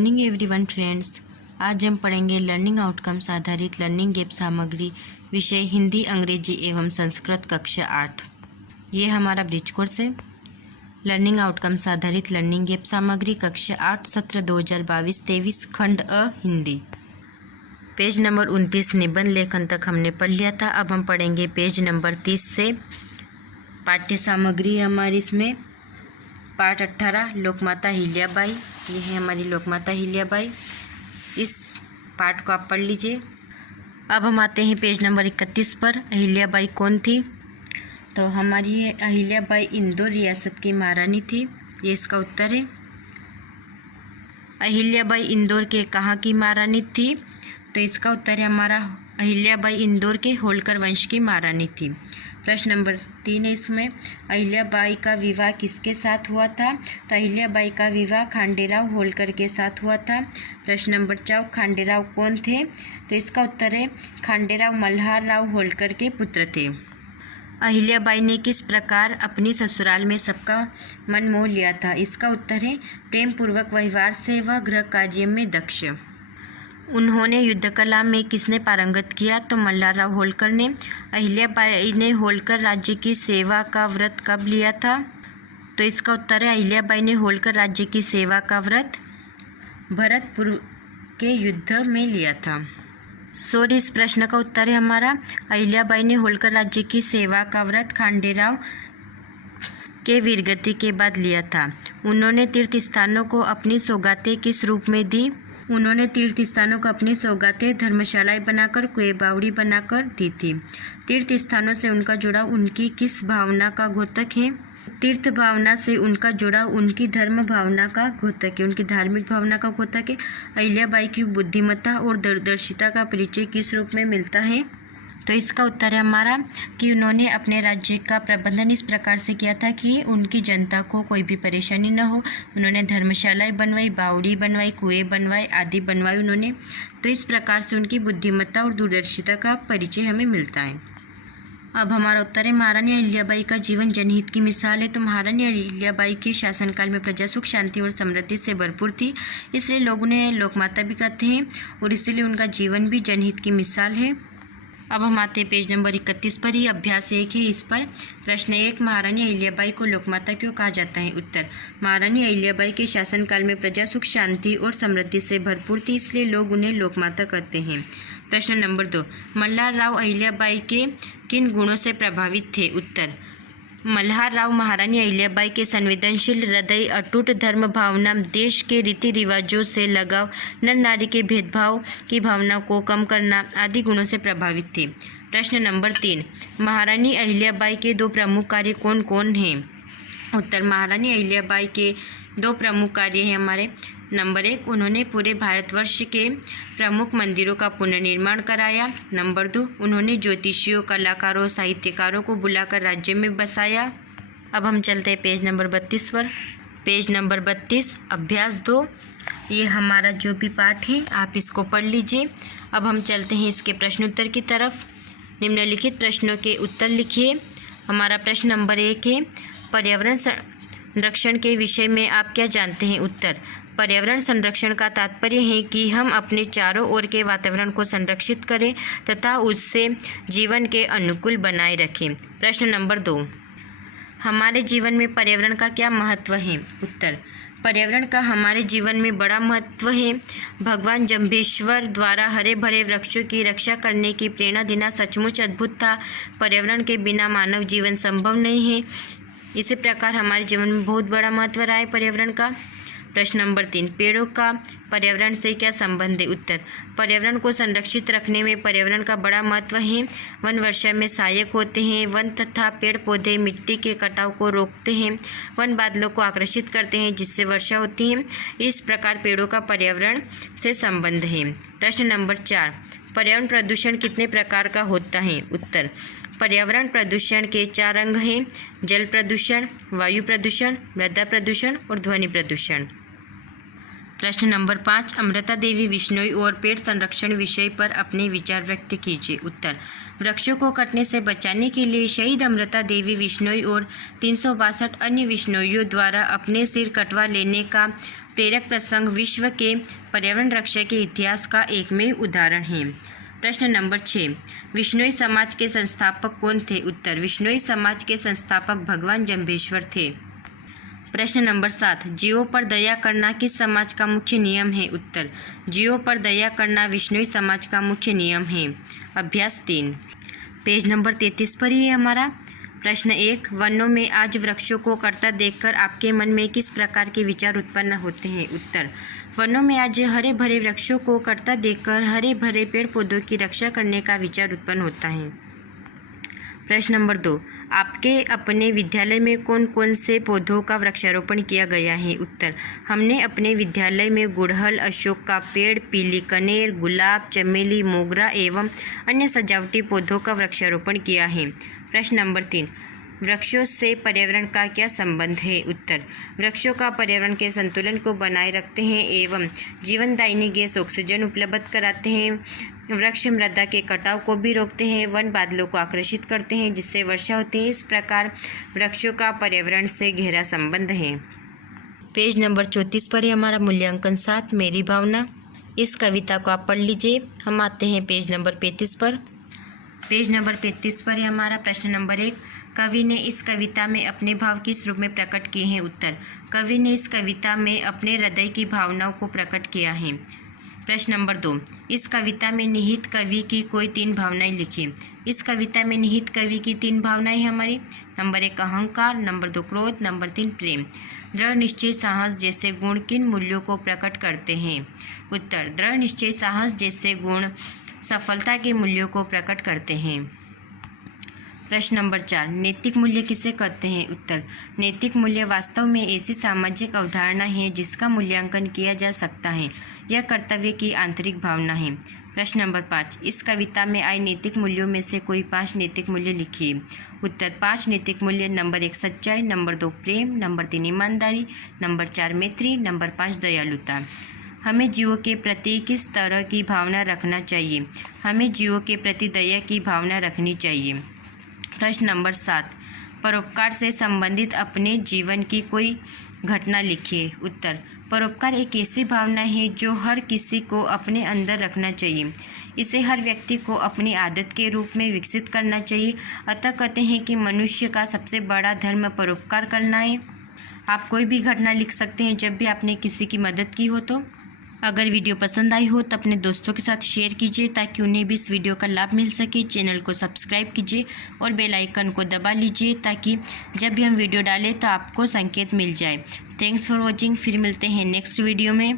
Morning everyone friends. आज हम पढ़ेंगे लर्निंग आउटकम्स आधारित लर्निंग ऐप सामग्री विषय हिंदी, अंग्रेजी एवं संस्कृत कक्षा 8। ये हमारा ब्रिज कोर्स है। लर्निंग आउटकम्स आधारित लर्निंग ऐप सामग्री कक्षा 8 सत्र 2022-23 खंड अ हिंदी। पेज नंबर 29 निबंध लेखन तक हमने पढ़ लिया था। अब हम पढ़ेंगे पेज नंबर 30 से पाठ्य सामग्री। हमारी इसमें पाठ 18 लोकमाता अहिल्याबाई। ये है हमारी लोकमाता अहिल्याबाई। इस पाठ को आप पढ़ लीजिए। अब हम आते हैं पेज नंबर 31 पर। अहिल्याबाई कौन थी? तो हमारी अहिल्याबाई इंदौर रियासत की महारानी थी। ये इसका उत्तर है। अहिल्याबाई इंदौर के कहाँ की महारानी थी? तो इसका उत्तर है हमारा अहिल्याबाई इंदौर के होलकर वंश की महारानी थी। प्रश्न नंबर 3 है इसमें, अहिल्याबाई का विवाह किसके साथ हुआ था? तो अहिल्याबाई का विवाह खांडेराव होलकर के साथ हुआ था। प्रश्न नंबर 4, खांडेराव कौन थे? तो इसका उत्तर है खांडेराव मल्हार राव होलकर के पुत्र थे। अहिल्याबाई ने किस प्रकार अपनी ससुराल में सबका मन मोह लिया था? इसका उत्तर है प्रेम पूर्वक व्यवहार से व गृह कार्य में दक्ष। उन्होंने युद्धकला में किसने पारंगत किया? तो मल्हार राव होलकर ने। अहिल्याबाई ने होलकर राज्य की सेवा का व्रत कब लिया था? तो इसका उत्तर है अहिल्याबाई ने होलकर राज्य की सेवा का व्रत भरतपुर के युद्ध में लिया था। सॉरी, इस प्रश्न का उत्तर है हमारा अहिल्याबाई ने होलकर राज्य की सेवा का व्रत खांडेराव के वीरगति के बाद लिया था। उन्होंने तीर्थ स्थानों को अपनी सौगातें किस रूप में दी? उन्होंने तीर्थ स्थानों को अपनी सौगातें धर्मशालाएं बनाकर, कुएं बावड़ी बनाकर दी थी। तीर्थ स्थानों से उनका जुड़ाव उनकी किस भावना का द्योतक है? तीर्थ भावना से उनका जुड़ाव उनकी धर्म भावना का द्योतक है, उनकी धार्मिक भावना का द्योतक है। अहिल्याबाई की बुद्धिमत्ता और दूरदर्शिता का परिचय किस रूप में मिलता है? तो इसका उत्तर है हमारा कि उन्होंने अपने राज्य का प्रबंधन इस प्रकार से किया था कि उनकी जनता को कोई भी परेशानी न हो। उन्होंने धर्मशालाएं बनवाई, बावड़ी बनवाई, कुएं बनवाए आदि बनवाई उन्होंने। तो इस प्रकार से उनकी बुद्धिमत्ता और दूरदर्शिता का परिचय हमें मिलता है। अब हमारा उत्तर है महारानी अहिल्याबाई का जीवन जनहित की मिसाल है। तो महारानी अहिल्याबाई के शासनकाल में प्रजा सुख, शांति और समृद्धि से भरपूर थी, इसलिए लोग उन्हें लोकमाता भी कहते हैं और इसलिए उनका जीवन भी जनहित की मिसाल है। अब हम आते हैं पेज नंबर 31 पर। ही अभ्यास 1 है। इस पर प्रश्न 1, महारानी अहिल्याबाई को लोकमाता क्यों कहा जाता है? उत्तर, महारानी अहिल्याबाई के शासनकाल में प्रजा सुख, शांति और समृद्धि से भरपूर थी, इसलिए लोग उन्हें लोकमाता कहते हैं। प्रश्न नंबर 2, मल्हार राव अहिल्याबाई के किन गुणों से प्रभावित थे? उत्तर, मल्हार राव महारानी अहिल्याबाई के संवेदनशील हृदय, अटूट धर्म भावना, देश के रीति रिवाजों से लगाव, नर नारी के भेदभाव की भावना को कम करना आदि गुणों से प्रभावित थे। प्रश्न नंबर 3, महारानी अहिल्याबाई के 2 प्रमुख कार्य कौन कौन हैं? उत्तर, महारानी अहिल्याबाई के 2 प्रमुख कार्य हैं हमारे। नंबर 1, उन्होंने पूरे भारतवर्ष के प्रमुख मंदिरों का पुनर्निर्माण कराया। नंबर 2, उन्होंने ज्योतिषियों, कलाकारों, साहित्यकारों को बुलाकर राज्य में बसाया। अब हम चलते हैं पेज नंबर 32 पर। पेज नंबर 32 अभ्यास 2। ये हमारा जो भी पाठ है आप इसको पढ़ लीजिए। अब हम चलते हैं इसके प्रश्नोत्तर की तरफ। निम्नलिखित प्रश्नों के उत्तर लिखिए। हमारा प्रश्न नंबर 1 है, पर्यावरण संरक्षण के विषय में आप क्या जानते हैं? उत्तर, पर्यावरण संरक्षण का तात्पर्य है कि हम अपने चारों ओर के वातावरण को संरक्षित करें तथा उससे जीवन के अनुकूल बनाए रखें। प्रश्न नंबर 2, हमारे जीवन में पर्यावरण का क्या महत्व है? उत्तर, पर्यावरण का हमारे जीवन में बड़ा महत्व है। भगवान जम्भेश्वर द्वारा हरे भरे वृक्षों की रक्षा करने की प्रेरणा देना सचमुच अद्भुत था। पर्यावरण के बिना मानव जीवन संभव नहीं है। इसी प्रकार हमारे जीवन में बहुत बड़ा महत्व रहा है पर्यावरण का। प्रश्न नंबर 3, पेड़ों का पर्यावरण से क्या संबंध है? उत्तर, पर्यावरण को संरक्षित रखने में पर्यावरण का बड़ा महत्व है। वन वर्षा में सहायक होते हैं। वन तथा पेड़ पौधे मिट्टी के कटाव को रोकते हैं। वन बादलों को आकर्षित करते हैं जिससे वर्षा होती है। इस प्रकार पेड़ों का पर्यावरण से संबंध है। प्रश्न नंबर 4, पर्यावरण प्रदूषण कितने प्रकार का होता है? उत्तर, पर्यावरण प्रदूषण के 4 अंग हैं, जल प्रदूषण, वायु प्रदूषण, मृदा प्रदूषण और ध्वनि प्रदूषण। प्रश्न नंबर 5, अमृता देवी विश्नोई और पेड़ संरक्षण विषय पर अपने विचार व्यक्त कीजिए। उत्तर, वृक्षों को कटने से बचाने के लिए शहीद अमृता देवी विश्नोई और 362 अन्य विश्नोइयों द्वारा अपने सिर कटवा लेने का प्रेरक प्रसंग विश्व के पर्यावरण रक्षा के इतिहास का एकमेव उदाहरण है। प्रश्न नंबर 6, विश्नोई समाज के संस्थापक कौन थे? उत्तर, विश्नोई समाज के संस्थापक भगवान जम्भेश्वर थे। प्रश्न नंबर 7, जीवों पर दया करना किस समाज का मुख्य नियम है? उत्तर, जीवों पर दया करना विश्नोई समाज का मुख्य नियम है। अभ्यास 3, पेज नंबर 33 पर ही है हमारा। प्रश्न 1, वनों में आज वृक्षों को कटता देखकर आपके मन में किस प्रकार के विचार उत्पन्न होते हैं? उत्तर, वनों में आज हरे भरे वृक्षों को कटता देखकर हरे भरे पेड़ पौधों की रक्षा करने का विचार उत्पन्न होता है। प्रश्न नंबर 2, आपके अपने विद्यालय में कौन कौन से पौधों का वृक्षारोपण किया गया है? उत्तर, हमने अपने विद्यालय में गुड़हल, अशोक का पेड़, पीली कनेर, गुलाब, चमेली, मोगरा एवं अन्य सजावटी पौधों का वृक्षारोपण किया है। प्रश्न नंबर 3, वृक्षों से पर्यावरण का क्या संबंध है? उत्तर, वृक्षों का पर्यावरण के संतुलन को बनाए रखते हैं एवं जीवनदायिनी गैस ऑक्सीजन उपलब्ध कराते हैं। वृक्ष मृदा के कटाव को भी रोकते हैं, वन बादलों को आकर्षित करते हैं जिससे वर्षा होती है। इस प्रकार वृक्षों का पर्यावरण से गहरा संबंध है। पेज नंबर 34 पर है हमारा मूल्यांकन 7, मेरी भावना। इस कविता को आप पढ़ लीजिए। हम आते हैं पेज नंबर 35 पर। पेज नंबर 35 पर है हमारा प्रश्न नंबर 1, कवि ने इस कविता में अपने भाव किस रूप में प्रकट किए हैं? उत्तर, कवि ने इस कविता में अपने हृदय की भावनाओं को प्रकट किया है। प्रश्न नंबर 2, इस कविता में निहित कवि की कोई 3 भावनाएं लिखिए। इस कविता में निहित कवि की 3 भावनाएं हमारी। नंबर 1 अहंकार, नंबर 2 क्रोध, नंबर 3 प्रेम। दृढ़ निश्चय, साहस जैसे गुण किन मूल्यों को प्रकट करते हैं? उत्तर, दृढ़ निश्चय, साहस जैसे गुण सफलता के मूल्यों को प्रकट करते हैं। प्रश्न नंबर 4, नैतिक मूल्य किसे कहते हैं? उत्तर, नैतिक मूल्य वास्तव में ऐसी सामाजिक अवधारणा है जिसका मूल्यांकन किया जा सकता है। यह कर्तव्य की आंतरिक भावना है। प्रश्न नंबर 5, इस कविता में आए नैतिक मूल्यों में से कोई 5 नैतिक मूल्य लिखिए। उत्तर, 5 नैतिक मूल्य। नंबर 1 सच्चाई, नंबर 2 प्रेम, नंबर 3 ईमानदारी, नंबर 4 मैत्री, नंबर 5 दयालुता। हमें जीवों के प्रति किस तरह की भावना रखना चाहिए? हमें जीवों के प्रति दया की भावना रखनी चाहिए। प्रश्न नंबर 7, परोपकार से संबंधित अपने जीवन की कोई घटना लिखिए। उत्तर, परोपकार एक ऐसी भावना है जो हर किसी को अपने अंदर रखना चाहिए। इसे हर व्यक्ति को अपनी आदत के रूप में विकसित करना चाहिए। अतः कहते हैं कि मनुष्य का सबसे बड़ा धर्म परोपकार करना है। आप कोई भी घटना लिख सकते हैं जब भी आपने किसी की मदद की हो। तो अगर वीडियो पसंद आई हो तो अपने दोस्तों के साथ शेयर कीजिए ताकि उन्हें भी इस वीडियो का लाभ मिल सके। चैनल को सब्सक्राइब कीजिए और बेल आइकन को दबा लीजिए ताकि जब भी हम वीडियो डालें तो आपको संकेत मिल जाए। Thanks for watching. फिर मिलते हैं नेक्स्ट वीडियो में।